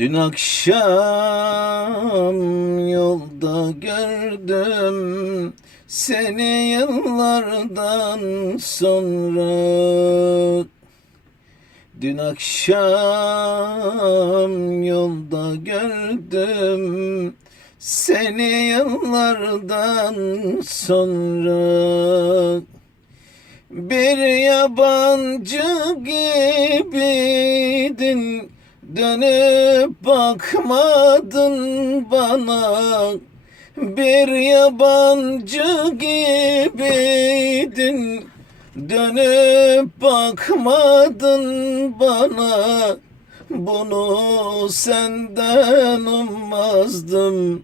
Dün akşam yolda gördüm seni yıllardan sonra. Dün akşam yolda gördüm seni yıllardan sonra. Bir yabancı gibiydin Dönüp bakmadın bana Bir yabancı gibiydin. Dönüp bakmadın bana Bunu senden ummazdım.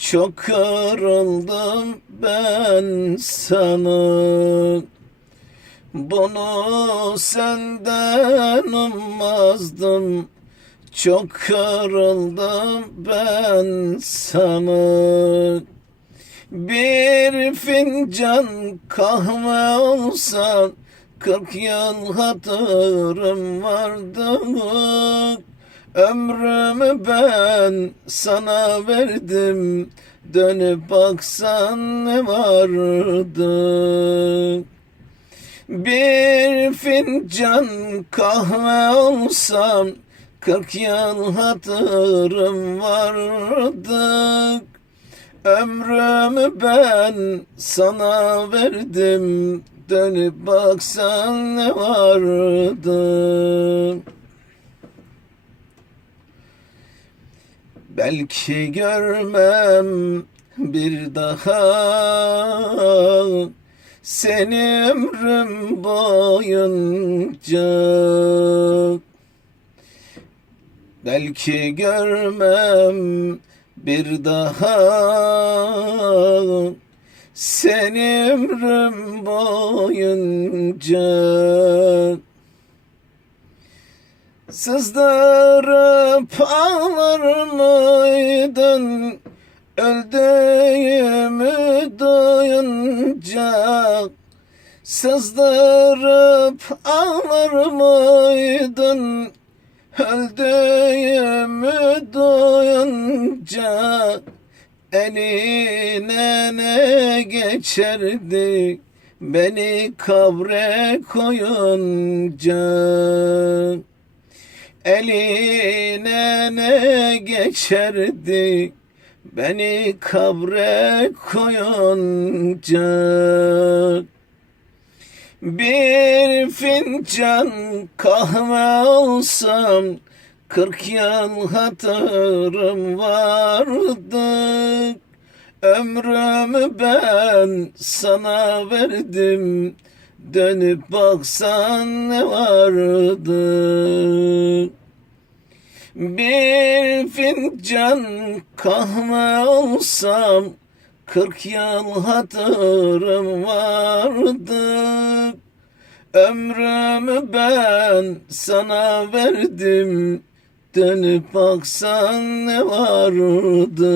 Çok kırıldım ben sana. Bunu senden ummazdım Çok kırıldım ben sana. Bir fincan kahve olsa Kırk yıl hatırım vardı Ömrümü ben sana verdim. Dönüp baksan ne vardı? Bir fincan kahve olsam Kırk yıl hatırım vardı. Ömrümü ben sana verdim. Dönüp baksan ne vardı? Belki görmem bir daha. Seni ömrüm boyunca Belki görmem bir daha. Seni ömrüm boyunca Sızdırıp ağlar mıydın? Öldüğümü duyunca Sızdırıp ağlar mıydın Öldüğümü duyunca Eline ne geçerdi? Beni kabre koyunca Eline ne geçerdi? Beni kabre koyunca Bir fincan kahve olsam Kırk yıl hatırım vardı. Ömrümü ben sana verdim Dönüp baksan ne vardı? Bir fincan kahve olsam Kırk yıl hatırım vardı Ömrümü ben sana verdim. Dönüp baksan ne vardı